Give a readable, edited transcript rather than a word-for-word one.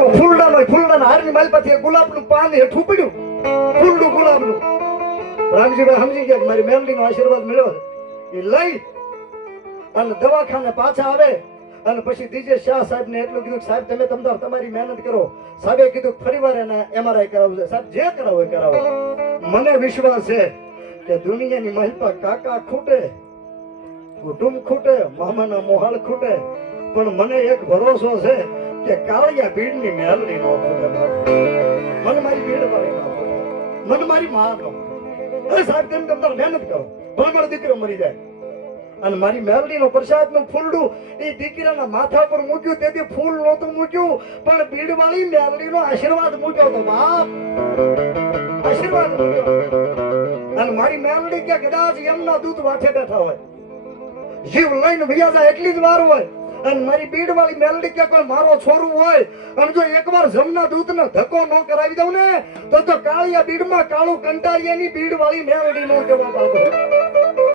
ફૂલડાના હારની માલ પાછી ગુલાબનું પાન હેઠું પડ્યું, ફૂલડું ગુલાબનું. રામજીભાઈ સમજી ગયા મારી મેલડીનો આશીર્વાદ મળ્યો એ લઈ અને દવાખાને પાછા આવે અને પછી દીજે શાહ સાહેબને એટલું કીધું સાહેબ તમે તમારી મહેનત કરો. સાહેબે કીધું ફરીવાર એને MRI કરાવવું છે. સાહેબ જે કરાવો એ કરાવો. મને વિશ્વાસ છે કે દુનિયાની મહિપા કાકા ખૂટે, કુટુંબ ખૂટે, મામાના મોહાલ ખૂટે, પણ મને એક ભરોસો છે કે કાળિયા ભીડની મેલડી નો ખૂટે. મને મારી ભીડ વાળી ના ખૂટે, મને મારી માં નો. સાહેબ તેમ મહેનત કરો, ભલે મારો દીકરો મરી જાય. અને મારી મેલડીનો પ્રસાદનું ફૂલડું એ દીકરાના માથા પર મૂક્યું, તેથી ફૂલ નહોતું મૂક્યું, પણ ભીડવાળી મેલડીનો આશીર્વાદ મૂક્યો હતો. બાપ આશીર્વાદ મૂક્યો. અને મારી મેલડી કે કદાચ એમના દૂત વાઠે બેઠા હોય, જીવ લઈને ભૈયા જાય એટલી જ વાર હોય. અને મારી ભીડવાળી મેલડી કે કોઈ મારો છોરું હોય અને જો એકવાર જમના દૂતને ધક્કો ન કરાવી દઉં ને તો કાળિયા ભીડમાં કાળું કંટાળિયાની ભીડવાળી મેલડી નો જવાબ આપે.